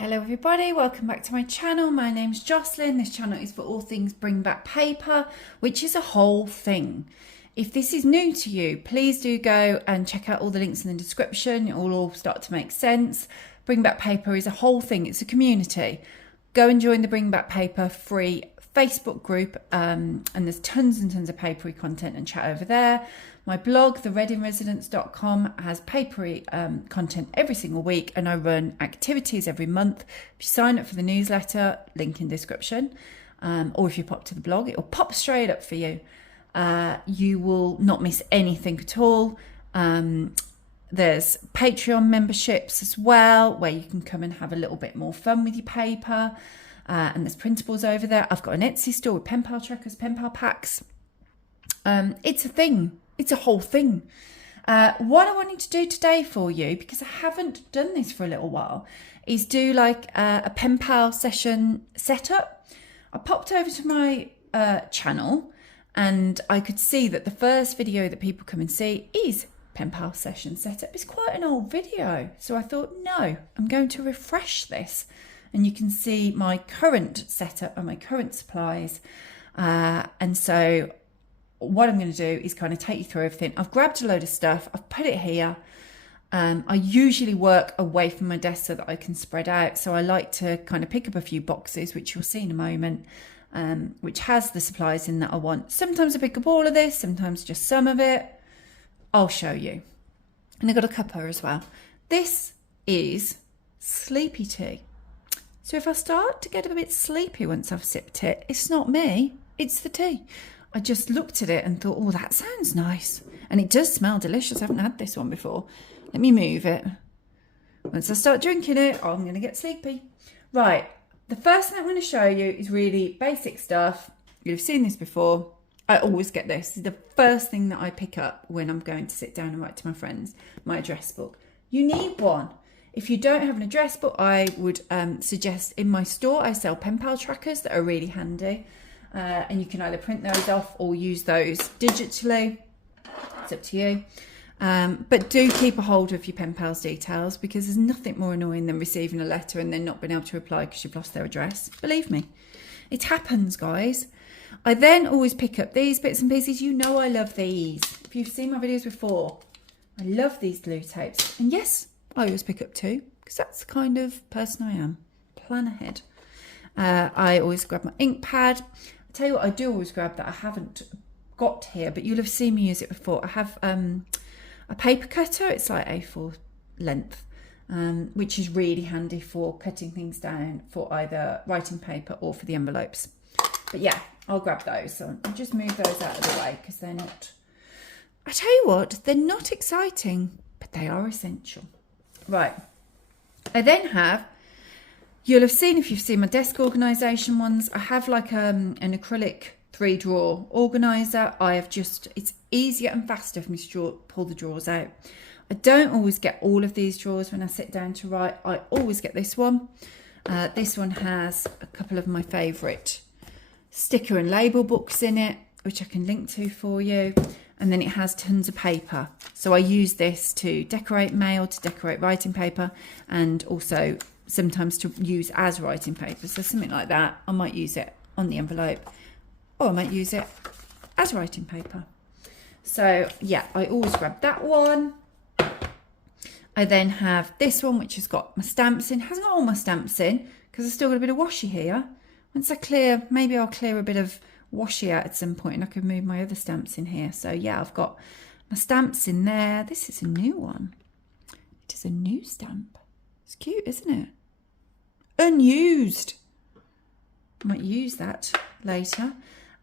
Hello everybody, welcome back to my channel. My name's Jocelyn. This channel is for all things bring back paper, which is a whole thing. If this is new to you, please do go and check out all the links in the description. It will all start to make sense. Bring back paper is a whole thing. It's a community. Go and join the Bring Back Paper free Facebook group, and there's tons and tons of papery content and chat over there. My blog, thereadinresidence.com, has papery content every single week, and I run activities every month. If you sign up for the newsletter, link in description, or if you pop to the blog, it will pop straight up for you. You will not miss anything at all. There's Patreon memberships as well, where you can come and have a little bit more fun with your paper. And there's printables over there. I've got an Etsy store with pen pal trackers, pen pal packs. It's a thing. It's a whole thing. What I wanted to do today for you, because I haven't done this for a little while, is do like a pen pal session setup. I popped over to my channel and I could see that the first video that people come and see is pen pal session setup. It's quite an old video. So I thought, no, I'm going to refresh this. And you can see my current setup and my current supplies. And so what I'm going to do is kind of take you through everything. I've grabbed a load of stuff. I've put it here. I usually work away from my desk so that I can spread out. So I like to kind of pick up a few boxes, which you'll see in a moment, which has the supplies in that I want. Sometimes I pick up all of this, sometimes just some of it. I'll show you. And I've got a cuppa as well. This is sleepy tea. So if I start to get a bit sleepy once I've sipped it, it's not me, it's the tea. I just looked at it and thought, oh, that sounds nice. And it does smell delicious. I haven't had this one before. Let me move it. Once I start drinking it, I'm going to get sleepy. Right, the first thing I'm going to show you is really basic stuff. You've seen this before. I always get this. This is the first thing that I pick up when I'm going to sit down and write to my friends, my address book. You need one. If you don't have an address book, I would suggest in my store, I sell pen pal trackers that are really handy. And you can either print those off or use those digitally. It's up to you. But do keep a hold of your pen pal's details, because there's nothing more annoying than receiving a letter and then not being able to reply because you've lost their address. Believe me, it happens, guys. I then always pick up these bits and pieces. You know I love these. If you've seen my videos before, I love these glue tapes. And yes, I always pick up two, because that's the kind of person I am. Plan ahead. I always grab my ink pad. I'll tell you what I do always grab that I haven't got here, but you'll have seen me use it before. I have a paper cutter. It's like A4 length, which is really handy for cutting things down for either writing paper or for the envelopes. But yeah, I'll grab those. So I'll just move those out of the way because they're not, I tell you what, they're not exciting, but they are essential. Right, I then have, you'll have seen if you've seen my desk organisation ones, I have like an acrylic 3-drawer organiser. I have just, it's easier and faster for me to pull the drawers out. I don't always get all of these drawers when I sit down to write. I always get this one. This one has a couple of my favourite sticker and label books in it, which I can link to for you. And then it has tons of paper. So I use this to decorate mail, to decorate writing paper, and also sometimes to use as writing paper. So something like that, I might use it on the envelope, or I might use it as writing paper. So yeah, I always grab that one. I then have this one, which has got my stamps in. It hasn't got all my stamps in, because I've still got a bit of washi here. Once I clear, maybe I'll clear a bit of washi out at some point and I can move my other stamps in here. So yeah, I've got my stamps in there. This is a new one. It is a new stamp. It's cute, isn't it? Unused. I might use that later.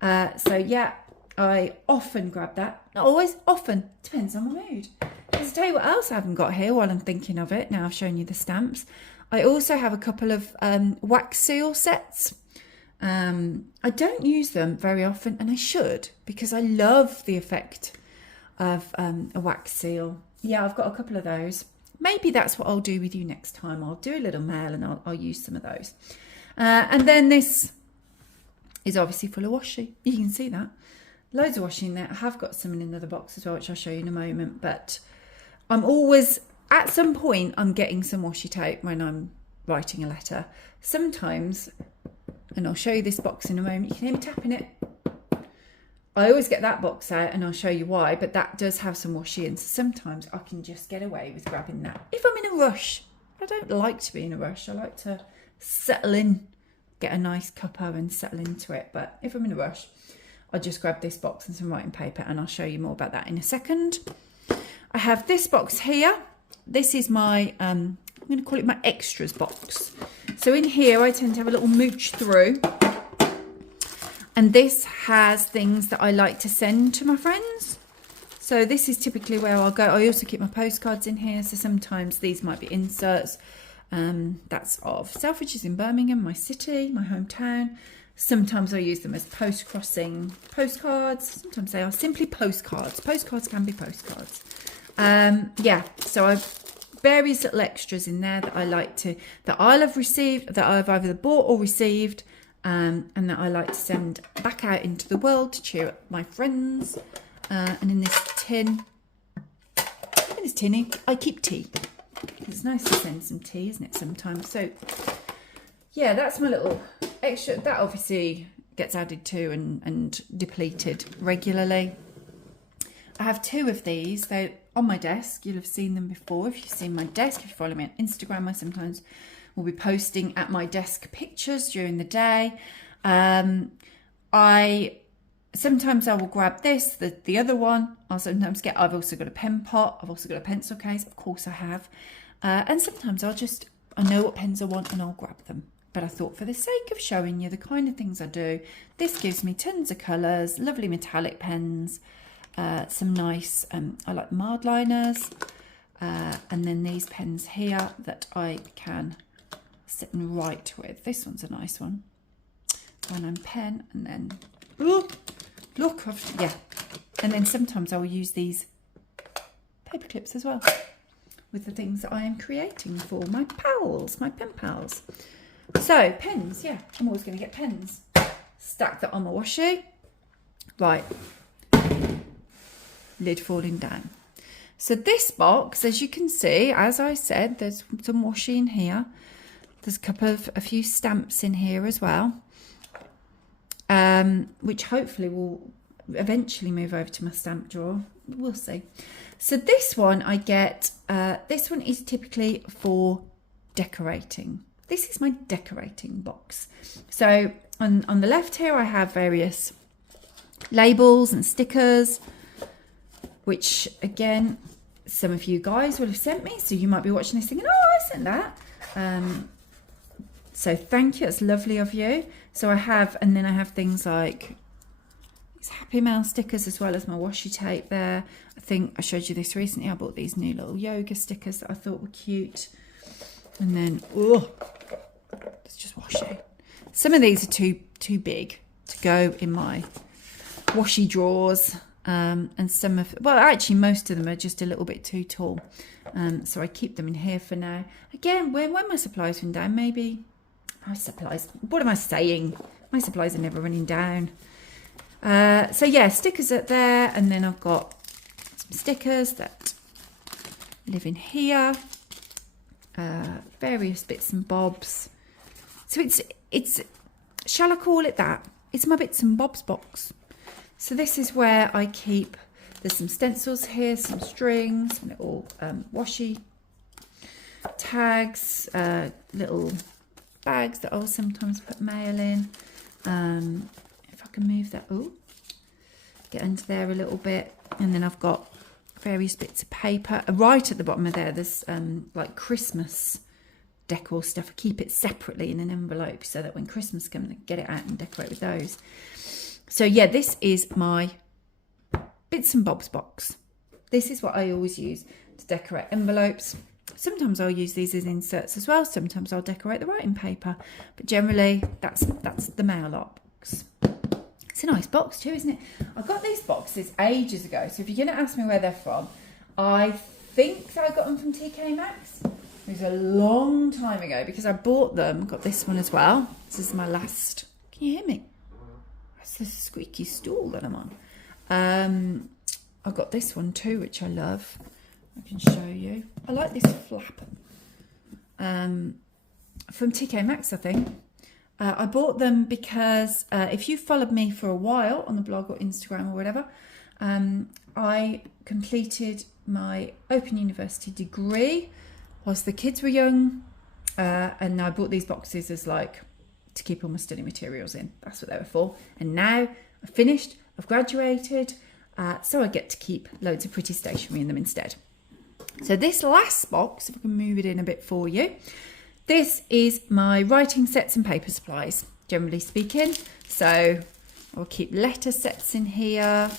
So yeah, I often grab that. Not always, often. Depends on my mood. I'll tell you what else I haven't got here while I'm thinking of it. Now I've shown you the stamps. I also have a couple of wax seal sets. I don't use them very often, and I should, because I love the effect of a wax seal. Yeah, I've got a couple of those. Maybe that's what I'll do with you next time. I'll do a little mail and I'll use some of those. And then this is obviously full of washi. You can see that. Loads of washi in there. I have got some in another box as well, which I'll show you in a moment. But I'm always, at some point, I'm getting some washi tape when I'm writing a letter. Sometimes, and I'll show you this box in a moment, you can hear me tapping it. I always get that box out and I'll show you why, but that does have some washi in, so sometimes I can just get away with grabbing that. If I'm in a rush, I don't like to be in a rush. I like to settle in, get a nice cuppa and settle into it. But if I'm in a rush, I'll just grab this box and some writing paper, and I'll show you more about that in a second. I have this box here. This is my, I'm going to call it my extras box. So in here, I tend to have a little mooch through. And this has things that I like to send to my friends. So this is typically where I'll go. I also keep my postcards in here. So sometimes these might be inserts. That's of Selfridges in Birmingham, my city, my hometown. Sometimes I use them as post-crossing postcards. Sometimes they are simply postcards. Postcards can be postcards. Yeah, so I've various little extras in there that I like to, that I'll have received, that I've either bought or received. And that I like to send back out into the world to cheer up my friends. And in this tin, I keep tea. It's nice to send some tea, isn't it, sometimes? So, yeah, that's my little extra. That obviously gets added to and depleted regularly. I have 2 of these. They're on my desk. You'll have seen them before. If you've seen my desk, if you follow me on Instagram, I sometimes will be posting at my desk pictures during the day. Sometimes I will grab this, the other one. I've also got a pen pot. I've also got a pencil case. Of course I have. And sometimes I know what pens I want and I'll grab them. But I thought for the sake of showing you the kind of things I do, this gives me tons of colours, lovely metallic pens, some nice, I like mild liners, and then these pens here that I can sit and write with. This one's a nice one. One-on pen, and then yeah. And then sometimes I will use these paper clips as well with the things that I am creating for my pals, my pen pals. So pens, yeah, I'm always going to get pens. Stack that on my washi. Right, lid falling down. So this box, as you can see, as I said, there's some washi in here. There's a few stamps in here as well, which hopefully will eventually move over to my stamp drawer. We'll see. So this one I get, this one is typically for decorating. This is my decorating box. So on the left here, I have various labels and stickers, which again, some of you guys will have sent me. So you might be watching this thinking, oh, I sent that. So thank you, it's lovely of you. So I have, and then I have things like these Happy Mail stickers as well as my washi tape there. I think I showed you this recently. I bought these new little yoga stickers that I thought were cute. And then, oh, it's just washi. Some of these are too big to go in my washi drawers. And some of, well, actually most of them are just a little bit too tall. So I keep them in here for now. Again, when my supplies run down, maybe my supplies, what am I saying? My supplies are never running down. So yeah, stickers are there. And then I've got some stickers that live in here. Various bits and bobs. So it's, shall I call it that? It's my bits and bobs box. So this is where I keep, there's some stencils here, some strings, some little washi tags, little bags that I'll sometimes put mail in. If I can move that, oh, get under there a little bit. And then I've got various bits of paper. Right at the bottom of there, there's like Christmas decor stuff. I keep it separately in an envelope so that when Christmas comes, I can get it out and decorate with those. So yeah, this is my bits and bobs box. This is what I always use to decorate envelopes. Sometimes I'll use these as inserts as well. Sometimes I'll decorate the writing paper. But generally, that's the mail art box. It's a nice box too, isn't it? I got these boxes ages ago. So if you're going to ask me where they're from, I think I got them from TK Maxx. It was a long time ago because I bought them. Got this one as well. This is my last. Can you hear me? That's the squeaky stool that I'm on. I got this one too, which I love. I can show you. I like this flap. from TK Maxx, I think. I bought them because if you followed me for a while on the blog or Instagram or whatever, I completed my Open University degree whilst the kids were young, and I bought these boxes as like to keep all my study materials in. That's what they were for. And now I've finished, I've graduated, so I get to keep loads of pretty stationery in them instead. So this last box, if I can move it in a bit for you, this is my writing sets and paper supplies, generally speaking. So I'll keep letter sets in here,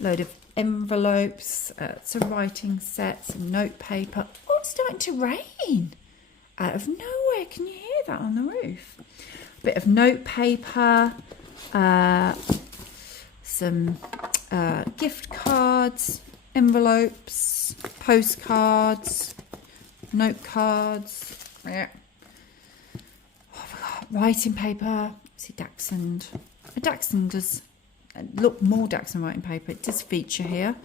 load of envelopes, some writing sets, some note paper. Oh, it's starting to rain out of nowhere. Can you hear that on the roof? A bit of note paper, some gift cards, envelopes, postcards, note cards. Yeah. Writing paper. See Dachshund. A Dachshund does look more Dachshund writing paper. It does feature here,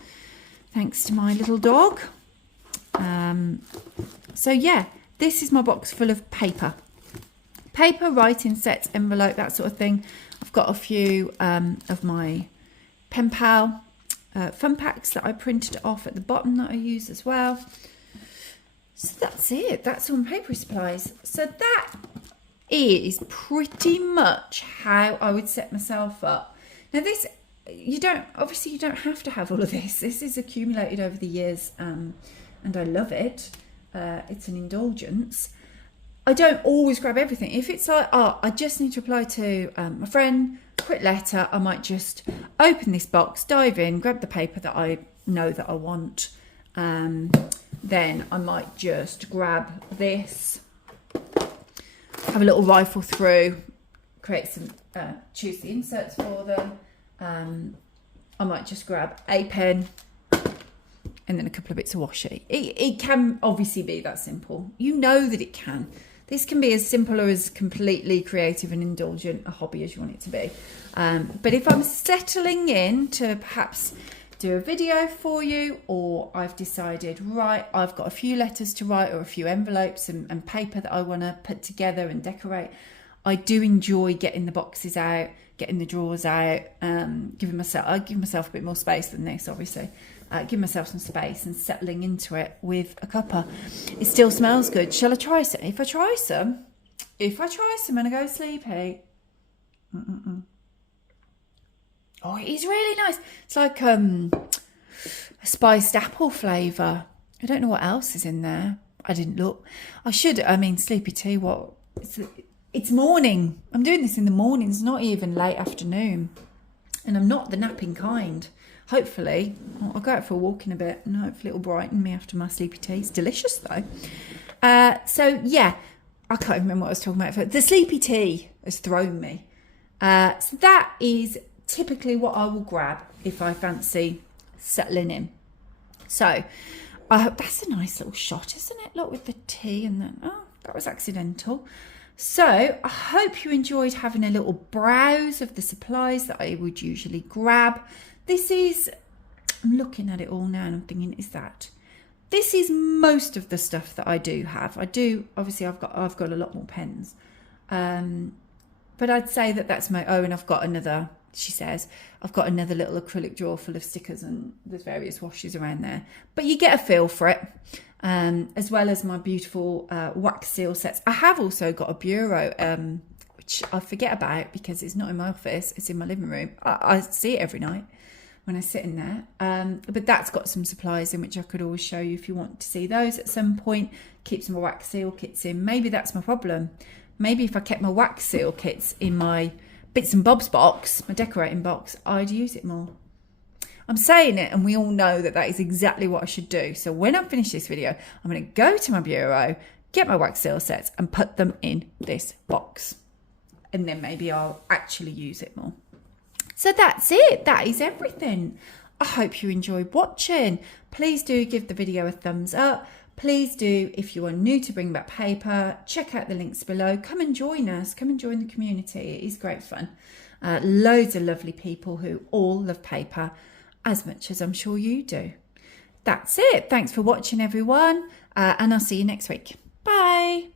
thanks to my little dog. So yeah, this is my box full of paper. Paper, writing sets, envelope, that sort of thing. I've got a few of my pen pal fun packs that I printed off at the bottom that I use as well. So that's it. That's all my paper supplies. So that is pretty much how I would set myself up. Now this, you don't have to have all of this. This is accumulated over the years, and I love it. It's an indulgence. I don't always grab everything. If it's like, oh, I just need to reply to my friend, quick letter, I might just open this box, dive in, grab the paper that I know that I want. Then I might just grab this, have a little rifle through, create some, choose the inserts for them. I might just grab a pen and then a couple of bits of washi. It can obviously be that simple. You know that it can. This can be as simple or as completely creative and indulgent a hobby as you want it to be. But if I'm settling in to perhaps do a video for you, or I've decided, right, I've got a few letters to write or a few envelopes and paper that I want to put together and decorate, I do enjoy getting the boxes out, getting the drawers out, I give myself a bit more space than this, obviously. Give myself some space and settling into it with a cuppa. It still smells good. Shall I try some? If I try some and I go sleepy. Oh, it is really nice. It's like a spiced apple flavour. I don't know what else is in there. I didn't look. I should. I mean, sleepy tea. What? It's morning. I'm doing this in the morning. It's not even late afternoon, and I'm not the napping kind. Hopefully, I'll go out for a walk in a bit, and hopefully it'll brighten me after my sleepy tea. It's delicious though. So yeah, I can't even remember what I was talking about. The sleepy tea has thrown me. So that is typically what I will grab if I fancy settling in. So I hope that's a nice little shot, isn't it? Look, with the tea and then, oh, that was accidental. So I hope you enjoyed having a little browse of the supplies that I would usually grab. This is, I'm looking at it all now and I'm thinking, this is most of the stuff that I do have. Obviously I've got a lot more pens. But I'd say that's and I've got another, she says, I've got another little acrylic drawer full of stickers and there's various washes around there. But you get a feel for it, as well as my beautiful wax seal sets. I have also got a bureau, which I forget about because it's not in my office, it's in my living room. I see it every night when I sit in there, but that's got some supplies in which I could always show you if you want to see those at some point. Keep some wax seal kits in. Maybe that's my problem. Maybe if I kept my wax seal kits in my bits and bobs box, my decorating box, I'd use it more. I'm saying it and we all know that is exactly what I should do. So when I finish this video, I'm going to go to my bureau, get my wax seal sets and put them in this box, and then maybe I'll actually use it more. So that's it. That is everything. I hope you enjoyed watching. Please do give the video a thumbs up. Please do, if you are new to Bring Back Paper, check out the links below. Come and join us. Come and join the community. It is great fun. Loads of lovely people who all love paper as much as I'm sure you do. That's it. Thanks for watching, everyone. And I'll see you next week. Bye.